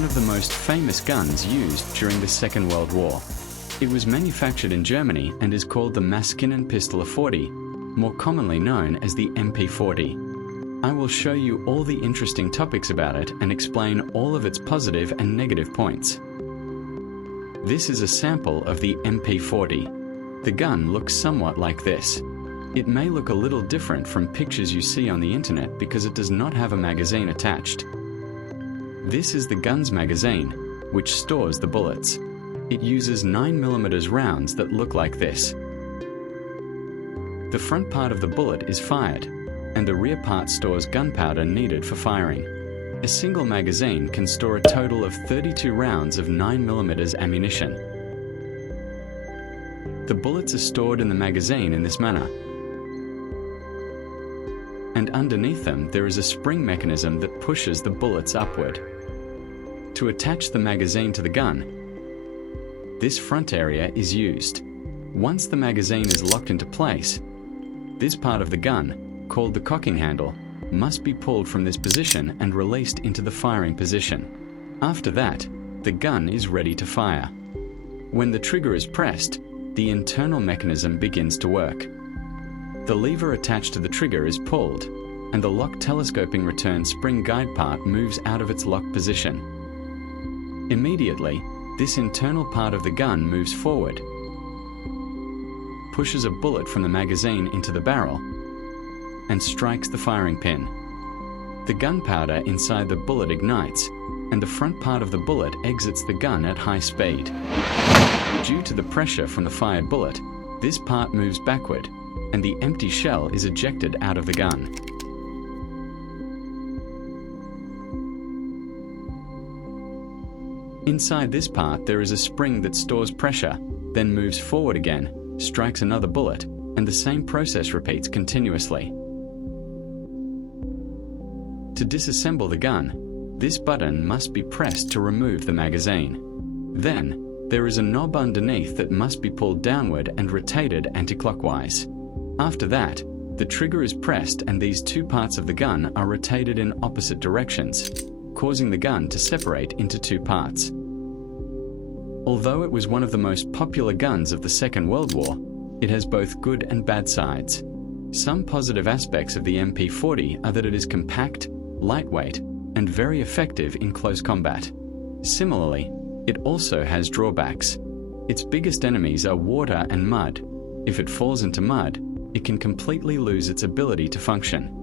one of the most famous guns used during the Second World War. It was manufactured in Germany and is called the Maschinenpistole 40, more commonly known as the MP40. I will show you all the interesting topics about it and explain all of its positive and negative points. This is a sample of the MP40. The gun looks somewhat like this. It may look a little different from pictures you see on the internet because it does not have a magazine attached. This is the gun's magazine, which stores the bullets. It uses 9mm rounds that look like this. The front part of the bullet is fired, and the rear part stores gunpowder needed for firing. A single magazine can store a total of 32 rounds of 9mm ammunition. The bullets are stored in the magazine in this manner, and underneath them there is a spring mechanism that pushes the bullets upward. To attach the magazine to the gun, this front area is used. Once the magazine is locked into place, this part of the gun, called the cocking handle, must be pulled from this position and released into the firing position. After that, the gun is ready to fire. When the trigger is pressed, the internal mechanism begins to work. The lever attached to the trigger is pulled, and the lock telescoping return spring guide part moves out of its locked position. Immediately, this internal part of the gun moves forward, pushes a bullet from the magazine into the barrel, and strikes the firing pin. The gunpowder inside the bullet ignites, and the front part of the bullet exits the gun at high speed. Due to the pressure from the fired bullet, this part moves backward, and the empty shell is ejected out of the gun. Inside this part there is a spring that stores pressure, then moves forward again, strikes another bullet, and the same process repeats continuously. To disassemble the gun, this button must be pressed to remove the magazine. Then, there is a knob underneath that must be pulled downward and rotated anti-clockwise. After that, the trigger is pressed and these two parts of the gun are rotated in opposite directions, causing the gun to separate into two parts. Although it was one of the most popular guns of the Second World War, it has both good and bad sides. Some positive aspects of the MP40 are that it is compact, lightweight, and very effective in close combat. Similarly, it also has drawbacks. Its biggest enemies are water and mud. If it falls into mud, it can completely lose its ability to function.